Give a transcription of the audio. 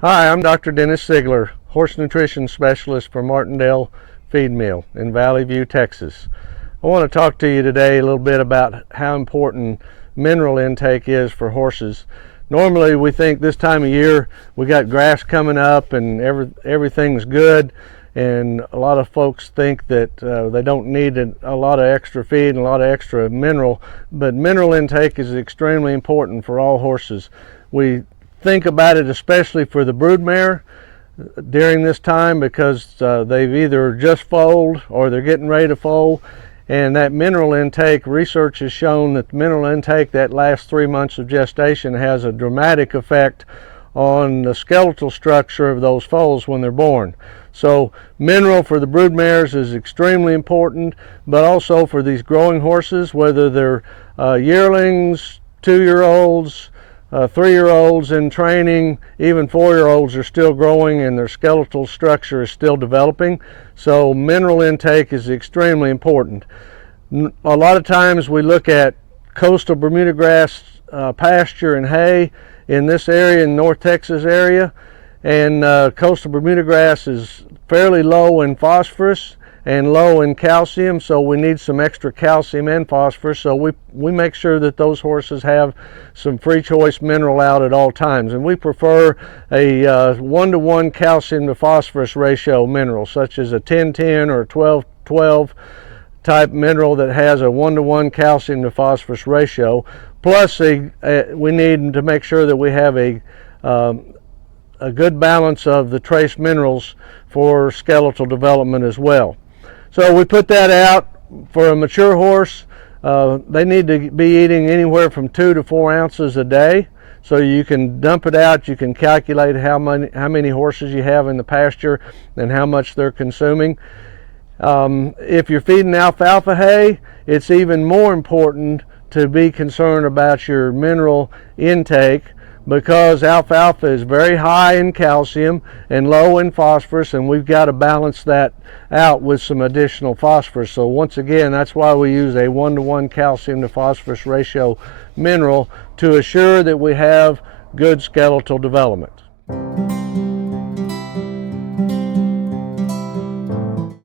Hi, I'm Dr. Dennis Sigler, horse nutrition specialist for Martindale Feed Mill in Valley View, Texas. I want to talk to you today a little bit about how important mineral intake is for horses. Normally we think this time of year we got grass coming up and everything's good, and a lot of folks think that they don't need a lot of extra feed and a lot of extra mineral, but mineral intake is extremely important for all horses. We think about it especially for the broodmare during this time because they've either just foaled or they're getting ready to foal, and that mineral intake, research has shown that the mineral intake that last 3 months of gestation has a dramatic effect on the skeletal structure of those foals when they're born. So mineral for the broodmares is extremely important, but also for these growing horses, whether they're yearlings, 2-year-olds, 3-year-olds in training, even 4-year-olds are still growing and their skeletal structure is still developing. So mineral intake is extremely important. A lot of times we look at coastal Bermuda grass pasture and hay in this area, in North Texas area, and coastal Bermuda grass is fairly low in phosphorus and low in calcium, so we need some extra calcium and phosphorus, so we make sure that those horses have some free choice mineral out at all times. And we prefer a 1-to-1 calcium to phosphorus ratio mineral, such as a 10-10 or 12-12 type mineral that has a 1-to-1 calcium to phosphorus ratio. Plus we need to make sure that we have a good balance of the trace minerals for skeletal development as well. So we put that out for a mature horse. They need to be eating anywhere from 2 to 4 ounces a day. So you can dump it out, you can calculate how many horses you have in the pasture and how much they're consuming. If you're feeding alfalfa hay, it's even more important to be concerned about your mineral intake, because alfalfa is very high in calcium and low in phosphorus, and we've got to balance that out with some additional phosphorus. So once again, that's why we use a 1-to-1 calcium to phosphorus ratio mineral to assure that we have good skeletal development.